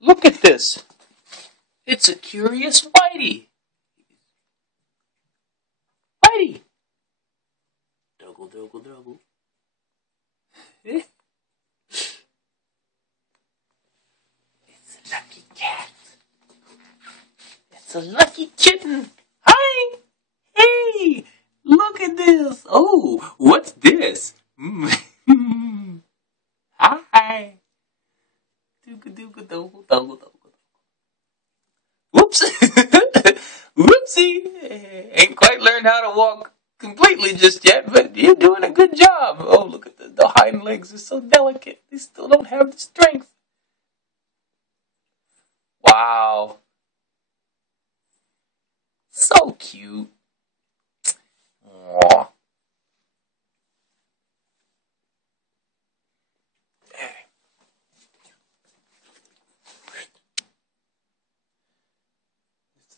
Look at this. It's a curious Whitey. Whitey. Doggle, doggle, doggle. It's a lucky cat. It's a lucky kitten. Hi. Hey. Look at this. Oh, what's this? Hi. Whoops. Whoopsie. Ain't quite learned how to walk completely just yet, but you're doing a good job. Oh, look at the hind legs are so delicate. They still don't have the strength. Wow. So cute. Aww.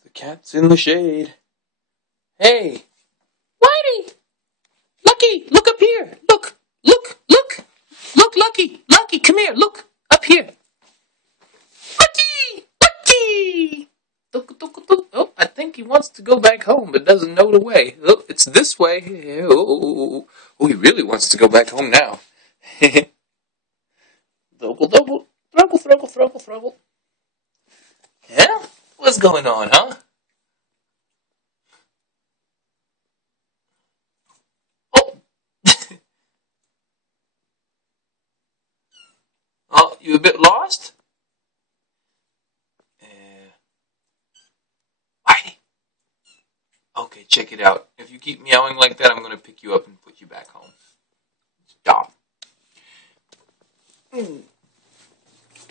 The cat's in the shade. Hey! Whitey! Lucky! Look up here! Look! Look! Look! Look, Lucky! Lucky, come here! Look! Up here! Lucky! Lucky! Oh, I think he wants to go back home, but doesn't know the way. Oh, it's this way. Oh, he really wants to go back home now. Double, double, throuble, throuble, throuble, throuble. Yeah? What's going on, huh? Oh! Oh, you a bit lost? Whitey! Okay, check it out. If you keep meowing like that, I'm going to pick you up and put you back home. Stop.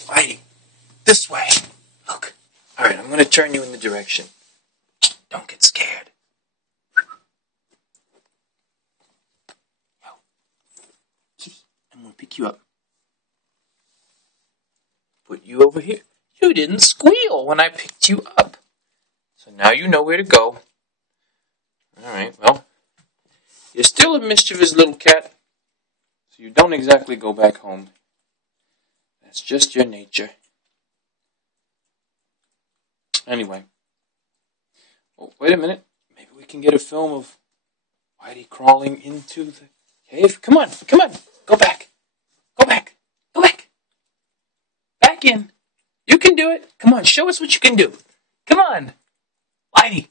Whitey, this way. Look. Alright, I'm going to turn you in the direction. Don't get scared. Yo. Kitty, I'm going to pick you up. Put you over here. You didn't squeal when I picked you up. So now you know where to go. Alright, well, you're still a mischievous little cat. So you don't exactly go back home. That's just your nature. Anyway. Oh, wait a minute. Maybe we can get a film of Whitey crawling into the cave. Come on, come on. Go back. Go back. Go back. Back in. You can do it. Come on, show us what you can do. Come on. Whitey,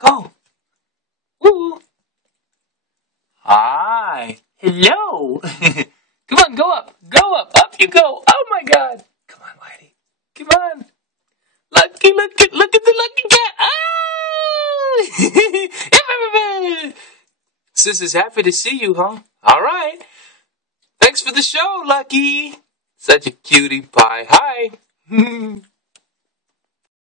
go. Woo. Hi. Hello. Come on, go up. Go up. Up you go. Oh, my God. Come on, Whitey. Come on. Lucky, look at the lucky cat. Oh! Sis is happy to see you, huh? All right. Thanks for the show, Lucky. Such a cutie pie. Hi.